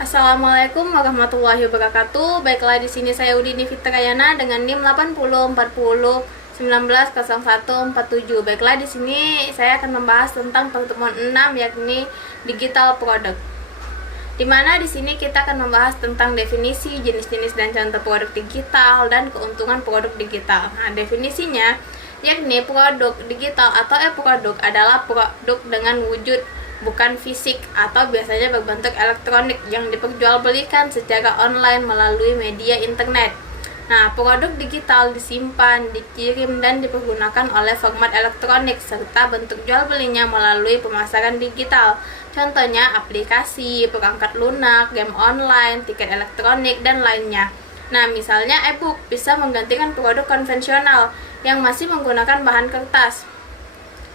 Assalamualaikum warahmatullahi wabarakatuh. Baiklah, di sini saya Udini Fitrayana dengan NIM 8040190147. Baiklah, di sini saya akan membahas tentang pertemuan 6, yakni digital product. Di mana di sini kita akan membahas tentang definisi, jenis-jenis dan contoh produk digital dan keuntungan produk digital. Nah, definisinya yakni produk digital atau e-produk adalah produk dengan wujud bukan fisik atau biasanya berbentuk elektronik yang diperjualbelikan secara online melalui media internet. Nah, produk digital disimpan, dikirim, dan dipergunakan oleh format elektronik serta bentuk jual belinya melalui pemasaran digital. Contohnya aplikasi, perangkat lunak, game online, tiket elektronik, dan lainnya. Nah, misalnya e-book bisa menggantikan produk konvensional yang masih menggunakan bahan kertas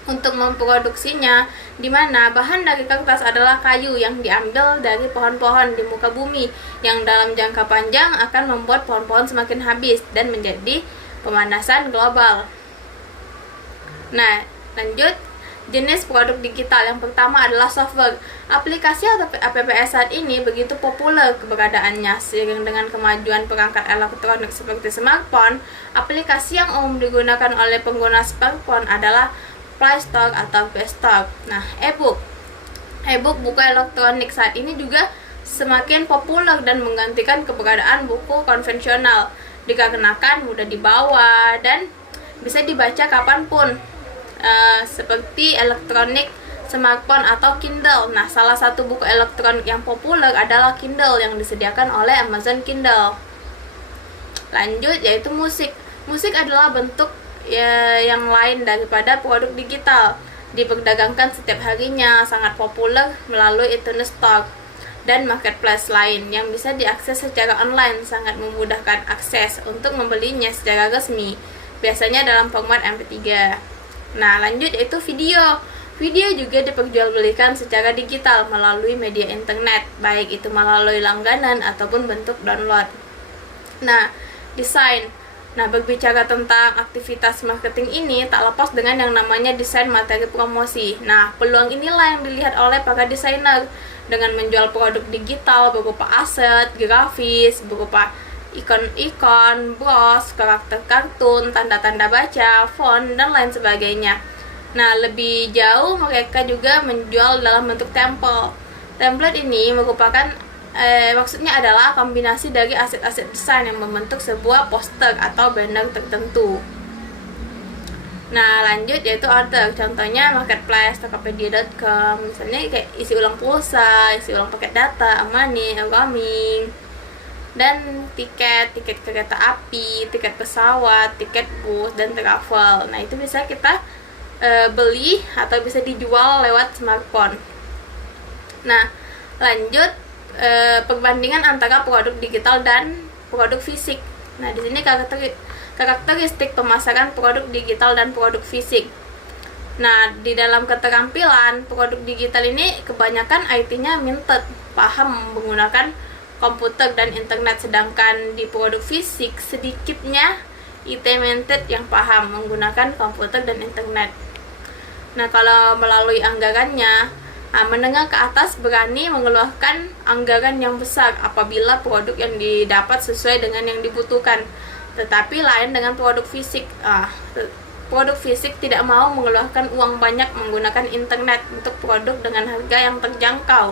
untuk memproduksinya, di mana bahan dari kertas adalah kayu yang diambil dari pohon-pohon di muka bumi yang dalam jangka panjang akan membuat pohon-pohon semakin habis dan menjadi pemanasan global. Nah, lanjut. Jenis produk digital yang pertama adalah software. Aplikasi atau apps saat ini begitu populer keberadaannya. Seiring dengan kemajuan perangkat elektronik seperti smartphone, aplikasi yang umum digunakan oleh pengguna smartphone adalah Play Store atau Play Store. Nah, e-book buku elektronik saat ini juga semakin populer dan menggantikan keberadaan buku konvensional dikarenakan mudah dibawa dan bisa dibaca kapanpun, seperti elektronik smartphone atau Kindle. Nah, salah satu buku elektronik yang populer adalah Kindle yang disediakan oleh Amazon Kindle. Lanjut, yaitu musik. Musik adalah bentuk yang lain daripada produk digital, diperdagangkan setiap harinya, sangat populer melalui iTunes Store dan marketplace lain yang bisa diakses secara online, sangat memudahkan akses untuk membelinya secara resmi, biasanya dalam format MP3. Nah, lanjut yaitu video. Video juga diperjualbelikan secara digital melalui media internet, baik itu melalui langganan ataupun bentuk download. Nah, desain. Nah, berbicara tentang aktivitas marketing ini tak lepas dengan yang namanya desain materi promosi. Nah, peluang inilah yang dilihat oleh para desainer dengan menjual produk digital berupa aset, grafis, berupa ikon-ikon, bros, karakter kartun, tanda-tanda baca, font, dan lain sebagainya. Nah, lebih jauh mereka juga menjual dalam bentuk template. Template ini merupakan maksudnya adalah kombinasi dari aset-aset desain yang membentuk sebuah poster atau banner tertentu. Nah, lanjut yaitu order. Contohnya marketplace, tokopedia.com, misalnya kayak isi ulang pulsa, isi ulang paket data, money, roaming, dan tiket kereta api, tiket pesawat, tiket bus, dan travel. Nah, itu bisa kita beli atau bisa dijual lewat smartphone. Nah, lanjut perbandingan antara produk digital dan produk fisik. Nah, di sini karakteristik pemasaran produk digital dan produk fisik. Nah, di dalam keterampilan produk digital ini kebanyakan IT-nya minted, paham menggunakan komputer dan internet, sedangkan di produk fisik sedikitnya IT minted yang paham menggunakan komputer dan internet. Nah, kalau melalui anggarannya, menengah ke atas berani mengeluarkan anggaran yang besar apabila produk yang didapat sesuai dengan yang dibutuhkan. Tetapi lain dengan produk fisik. Produk fisik tidak mau mengeluarkan uang banyak menggunakan internet untuk produk dengan harga yang terjangkau.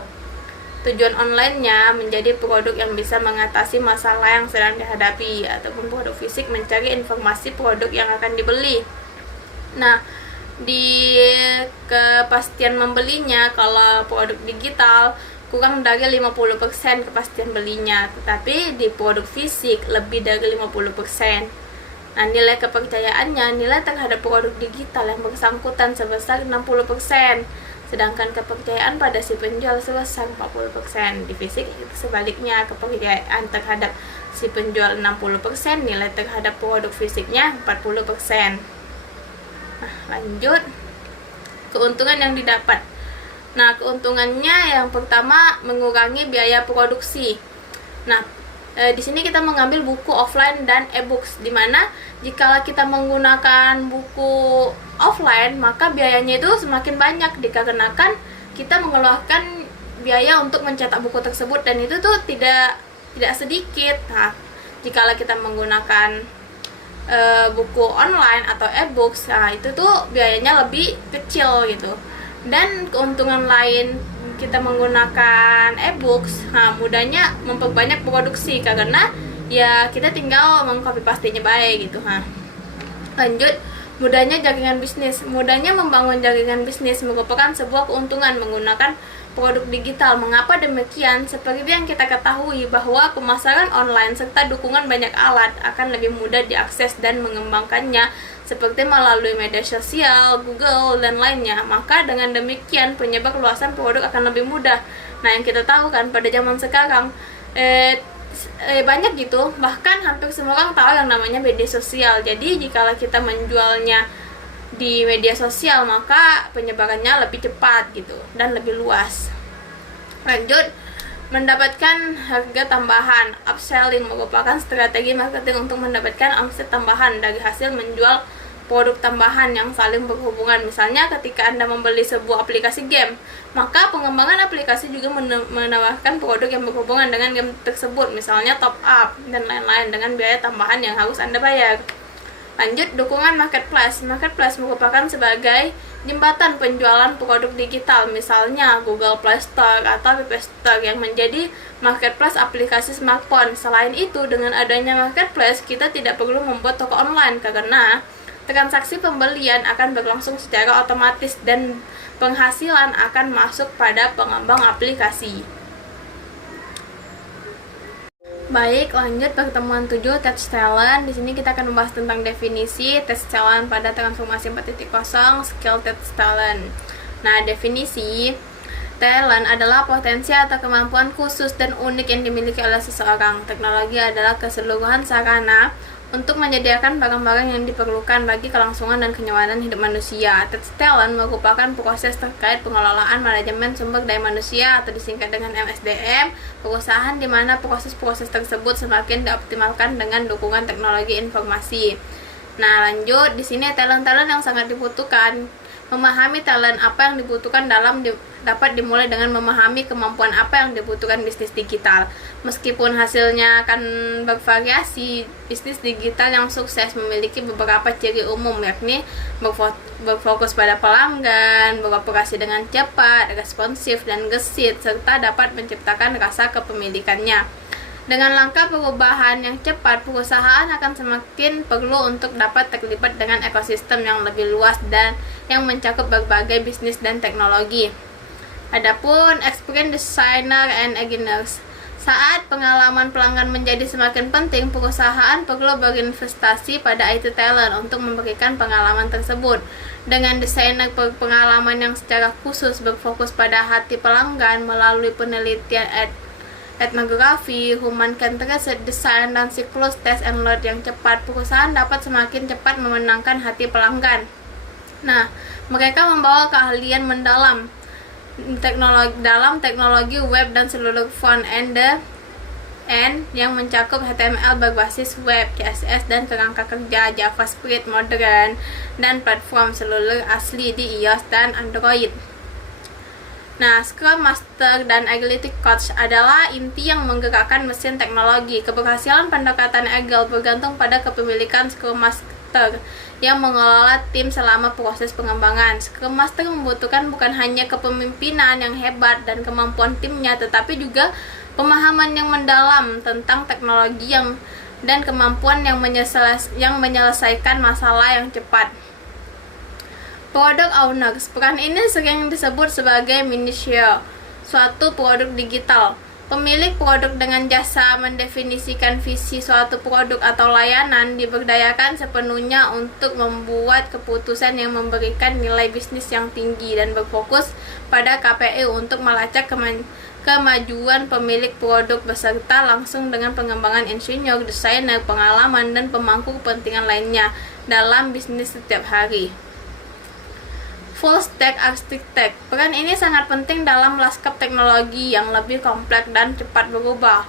Tujuan online-nya menjadi produk yang bisa mengatasi masalah yang sedang dihadapi, ataupun produk fisik mencari informasi produk yang akan dibeli. Nah, di kepastian membelinya, kalau produk digital kurang dari 50% kepastian belinya, tetapi di produk fisik lebih dari 50%. Nah, nilai kepercayaannya, nilai terhadap produk digital yang bersangkutan sebesar 60%, sedangkan kepercayaan pada si penjual sebesar 40%. Di fisik itu sebaliknya, kepercayaan terhadap si penjual 60%, nilai terhadap produk fisiknya 40%. Nah, lanjut keuntungan yang didapat. Nah, keuntungannya yang pertama mengurangi biaya produksi. Nah, di sini kita mengambil buku offline dan e-books, di mana jika kita menggunakan buku offline maka biayanya itu semakin banyak dikarenakan kita mengeluarkan biaya untuk mencetak buku tersebut, dan itu tuh tidak sedikit. Nah, jikalau kita menggunakan buku online atau e-books, nah itu tuh biayanya lebih kecil gitu. Dan keuntungan lain kita menggunakan e-books, nah mudahnya memperbanyak produksi karena ya kita tinggal mengcopy paste-nya baik gitu. Nah, lanjut, mudahnya jaringan bisnis. Mudahnya membangun jaringan bisnis merupakan sebuah keuntungan menggunakan produk digital. Mengapa demikian? Seperti yang kita ketahui bahwa pemasaran online serta dukungan banyak alat akan lebih mudah diakses dan mengembangkannya, seperti melalui media sosial, Google, dan lainnya. Maka dengan demikian penyebar luasan produk akan lebih mudah. Nah, yang kita tahu kan pada zaman sekarang banyak gitu, bahkan hampir semua orang tahu yang namanya media sosial. Jadi jikalau kita menjualnya di media sosial, maka penyebarannya lebih cepat gitu dan lebih luas. Lanjut, mendapatkan harga tambahan. Upselling merupakan strategi marketing untuk mendapatkan omset tambahan dari hasil menjual produk tambahan yang saling berhubungan. Misalnya ketika Anda membeli sebuah aplikasi game, maka pengembangan aplikasi juga menawarkan produk yang berhubungan dengan game tersebut, misalnya top up dan lain-lain dengan biaya tambahan yang harus Anda bayar. Lanjut, dukungan marketplace. Marketplace merupakan sebagai jembatan penjualan produk digital, misalnya Google Play Store atau App Store yang menjadi marketplace aplikasi smartphone. Selain itu, dengan adanya marketplace, kita tidak perlu membuat toko online karena transaksi pembelian akan berlangsung secara otomatis dan penghasilan akan masuk pada pengembang aplikasi. Baik, lanjut pertemuan 7, Touch Talent. Di sini kita akan membahas tentang definisi Touch Talent pada transformasi 4.0, skill Touch Talent. Nah, definisi talent adalah potensi atau kemampuan khusus dan unik yang dimiliki oleh seseorang. Teknologi adalah keseluruhan sarana untuk menyediakan barang-barang yang diperlukan bagi kelangsungan dan kenyamanan hidup manusia. Touch Talent merupakan proses terkait pengelolaan manajemen sumber daya manusia atau disingkat dengan MSDM, perusahaan di mana proses-proses tersebut semakin dioptimalkan dengan dukungan teknologi informasi. Nah, lanjut, di sini talent-talent yang sangat dibutuhkan. Memahami talent apa yang dibutuhkan dapat dimulai dengan memahami kemampuan apa yang dibutuhkan bisnis digital. Meskipun hasilnya akan bervariasi, bisnis digital yang sukses memiliki beberapa ciri umum, yakni berfokus pada pelanggan, beroperasi dengan cepat, responsif, dan gesit, serta dapat menciptakan rasa kepemilikannya. Dengan langkah perubahan yang cepat, perusahaan akan semakin perlu untuk dapat terlibat dengan ekosistem yang lebih luas dan yang mencakup berbagai bisnis dan teknologi. Adapun experience designer and engineers. Saat pengalaman pelanggan menjadi semakin penting, perusahaan perlu berinvestasi pada IT talent untuk memberikan pengalaman tersebut. Dengan desainer pengalaman yang secara khusus berfokus pada hati pelanggan melalui penelitian etnografi, human-centered design, dan siklus test and learn yang cepat, perusahaan dapat semakin cepat memenangkan hati pelanggan. Nah, mereka membawa keahlian mendalam teknologi web dan seluruh front-end yang mencakup HTML berbasis web, CSS, dan kerangka kerja JavaScript modern, dan platform seluler asli di iOS dan Android. Nah, Scrum Master dan Agility Coach adalah inti yang menggerakkan mesin teknologi. Keberhasilan pendekatan Agile bergantung pada kepemilikan Scrum Master yang mengelola tim selama proses pengembangan. Scrum Master membutuhkan bukan hanya kepemimpinan yang hebat dan kemampuan timnya, tetapi juga pemahaman yang mendalam tentang teknologi dan kemampuan yang menyelesaikan masalah yang cepat. Product owners. Peran ini sering disebut sebagai manajer suatu produk digital. Pemilik produk dengan jasa mendefinisikan visi suatu produk atau layanan diberdayakan sepenuhnya untuk membuat keputusan yang memberikan nilai bisnis yang tinggi dan berfokus pada KPI untuk melacak kemajuan pemilik produk beserta langsung dengan pengembangan insinyur, desainer, pengalaman, dan pemangku kepentingan lainnya dalam bisnis setiap hari. Full stack architect. Peran ini sangat penting dalam lanskap teknologi yang lebih kompleks dan cepat berubah.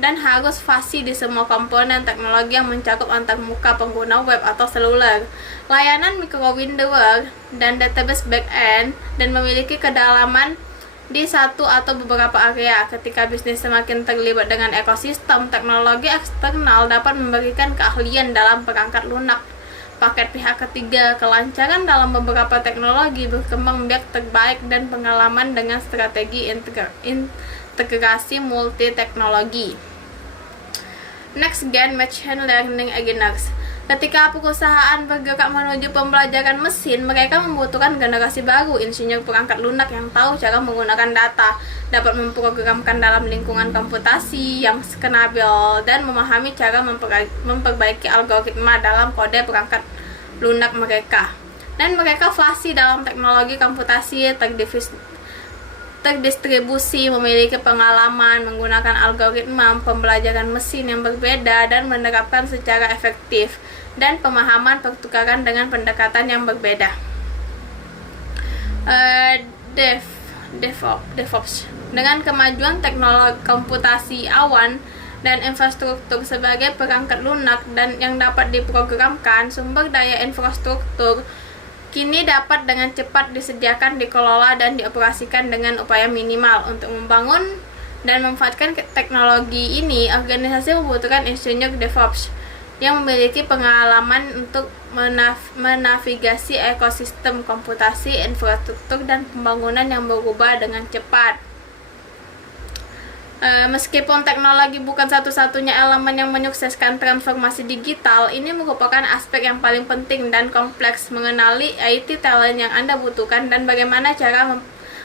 Dan harus fasih di semua komponen teknologi yang mencakup antarmuka pengguna web atau seluler, layanan microwindower, dan database backend, dan memiliki kedalaman di satu atau beberapa area. Ketika bisnis semakin terlibat dengan ekosistem, teknologi eksternal dapat memberikan keahlian dalam perangkat lunak, paket pihak ketiga, kelancaran dalam beberapa teknologi, berkembang biak terbaik, dan pengalaman dengan strategi integrasi multi teknologi. Next Gen Machine Learning Engineers. Ketika perusahaan bergerak menuju pembelajaran mesin, mereka membutuhkan generasi baru insinyur perangkat lunak yang tahu cara menggunakan data, dapat memprogramkan dalam lingkungan komputasi yang skenabil, dan memahami cara memperbaiki algoritma dalam kode perangkat lunak mereka. Dan mereka fasih dalam teknologi komputasi terdistribusi, memiliki pengalaman menggunakan algoritma pembelajaran mesin yang berbeda dan menerapkan secara efektif, dan pemahaman pertukaran dengan pendekatan yang berbeda. DevOps. Dengan kemajuan teknologi komputasi awan dan infrastruktur sebagai perangkat lunak dan yang dapat diprogramkan, sumber daya infrastruktur kini dapat dengan cepat disediakan, dikelola, dan dioperasikan dengan upaya minimal. Untuk membangun dan memanfaatkan teknologi ini, organisasi membutuhkan insinyur DevOps yang memiliki pengalaman untuk menavigasi ekosistem komputasi, infrastruktur, dan pembangunan yang berubah dengan cepat. Meskipun teknologi bukan satu-satunya elemen yang menyukseskan transformasi digital, ini merupakan aspek yang paling penting dan kompleks. Mengenali IT talent yang Anda butuhkan dan bagaimana cara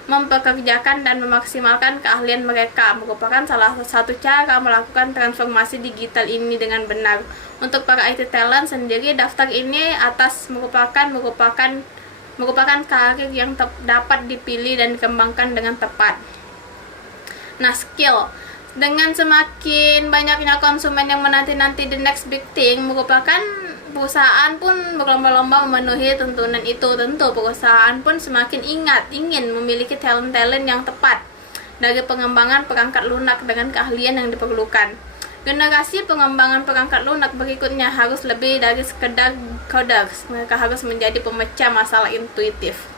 mempekerjakan dan memaksimalkan keahlian mereka merupakan salah satu cara melakukan transformasi digital ini dengan benar. Untuk para IT talent sendiri, daftar ini merupakan karir yang dapat dipilih dan dikembangkan dengan tepat. Nah, skill. Dengan semakin banyaknya konsumen yang menanti-nanti the next big thing, merupakan perusahaan pun berlomba-lomba memenuhi tuntunan itu. Tentu perusahaan pun semakin ingin memiliki talent-talent yang tepat dari pengembangan perangkat lunak dengan keahlian yang diperlukan. Generasi pengembangan perangkat lunak berikutnya harus lebih dari sekedar coders. Mereka harus menjadi pemecah masalah intuitif.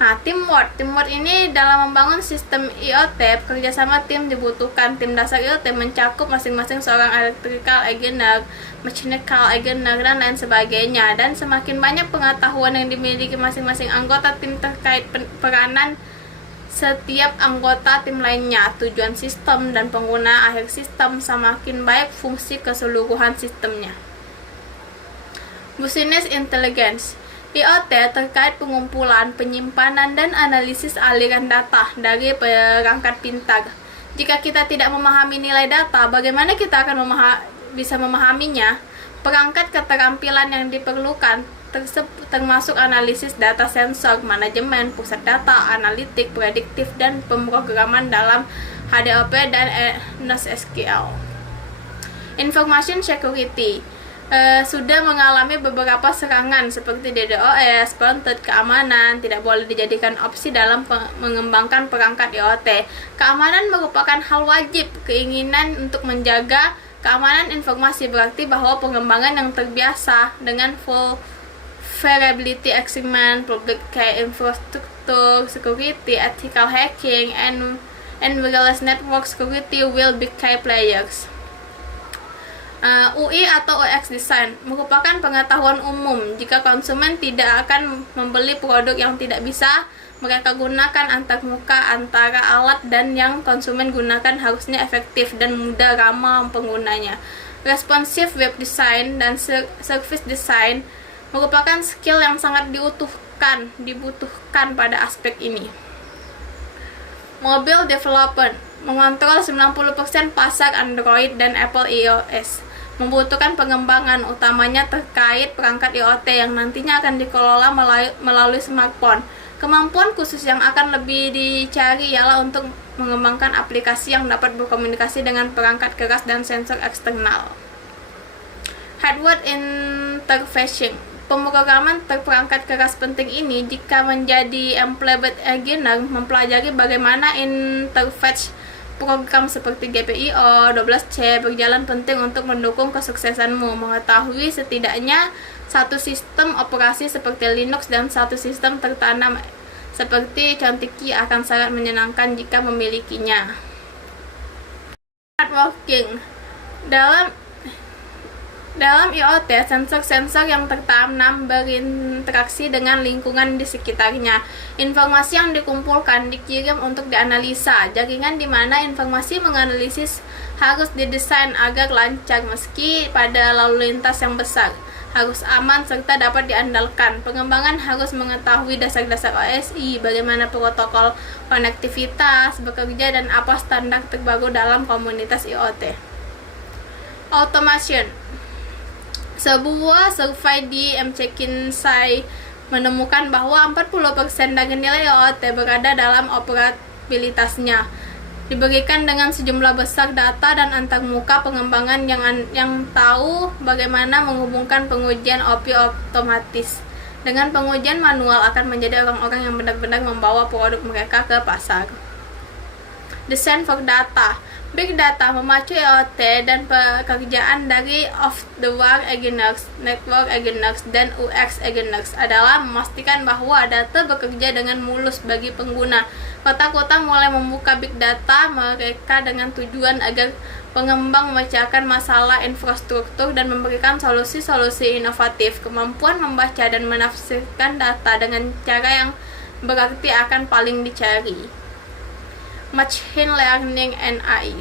Nah, teamwork ini dalam membangun sistem IoT, kerjasama tim dibutuhkan. Tim dasar IoT mencakup masing-masing seorang electrical engineer, mechanical engineer, dan lain sebagainya. Dan semakin banyak pengetahuan yang dimiliki masing-masing anggota tim terkait peranan setiap anggota tim lainnya, tujuan sistem, dan pengguna akhir sistem, semakin baik fungsi keseluruhan sistemnya. Business Intelligence. IoT terkait pengumpulan, penyimpanan, dan analisis aliran data dari perangkat pintar. Jika kita tidak memahami nilai data, bagaimana kita akan bisa memahaminya? Perangkat keterampilan yang diperlukan termasuk analisis data sensor, manajemen, pusat data, analitik, prediktif, dan pemrograman dalam HDOP dan NoSQL. Information Security sudah mengalami beberapa serangan seperti DDoS, content keamanan tidak boleh dijadikan opsi dalam mengembangkan perangkat IoT. Keamanan merupakan hal wajib. Keinginan untuk menjaga keamanan informasi berarti bahwa pengembangan yang terbiasa dengan full variability agreement, public key infrastructure security, ethical hacking, and wireless network security will be key players. UI atau UX design merupakan pengetahuan umum. Jika konsumen tidak akan membeli produk yang tidak bisa mereka gunakan antar muka antara alat dan yang konsumen gunakan harusnya efektif dan mudah ramah penggunanya. Responsive web design dan service design merupakan skill yang sangat dibutuhkan pada aspek ini. Mobile development mengontrol 90% pasar Android dan Apple iOS. Membutuhkan pengembangan utamanya terkait perangkat IoT yang nantinya akan dikelola melalui smartphone. Kemampuan khusus yang akan lebih dicari ialah untuk mengembangkan aplikasi yang dapat berkomunikasi dengan perangkat keras dan sensor eksternal. Hardware interfacing. Pemrograman perangkat keras penting ini jika menjadi embedded engineer mempelajari bagaimana interface program seperti GPIO, 12C berjalan penting untuk mendukung kesuksesanmu. Mengetahui setidaknya satu sistem operasi seperti Linux dan satu sistem tertanam seperti Contiki akan sangat menyenangkan jika memilikinya. Networking. Dalam IoT, sensor-sensor yang tertanam berinteraksi dengan lingkungan di sekitarnya. Informasi yang dikumpulkan dikirim untuk dianalisa. Jaringan di mana informasi menganalisis harus didesain agar lancar meski pada lalu lintas yang besar. Harus aman serta dapat diandalkan. Pengembangan harus mengetahui dasar-dasar OSI, bagaimana protokol konektivitas bekerja, dan apa standar terbaru dalam komunitas IoT. Automation. Sebuah survei di McKinsey menemukan bahwa 40% dari nilai IoT berada dalam operabilitasnya, diberikan dengan sejumlah besar data dan antarmuka pengembangan yang tahu bagaimana menghubungkan pengujian OP otomatis dengan pengujian manual akan menjadi orang-orang yang benar-benar membawa produk mereka ke pasar. Design for data. Big data memacu IoT dan pekerjaan dari off-the-wall engineers, network engineers, dan UX engineers adalah memastikan bahwa data bekerja dengan mulus bagi pengguna. Kota-kota mulai membuka big data mereka dengan tujuan agar pengembang memecahkan masalah infrastruktur dan memberikan solusi-solusi inovatif. Kemampuan membaca dan menafsirkan data dengan cara yang berarti akan paling dicari. Machine Learning (AI)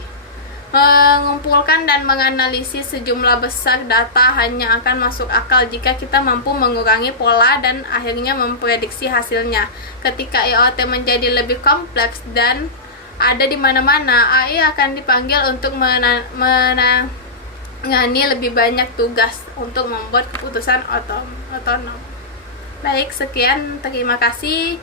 mengumpulkan dan menganalisis sejumlah besar data hanya akan masuk akal jika kita mampu mengurangi pola dan akhirnya memprediksi hasilnya. Ketika IoT menjadi lebih kompleks dan ada di mana-mana, AI akan dipanggil untuk menangani lebih banyak tugas untuk membuat keputusan otonom. Baik, sekian, terima kasih.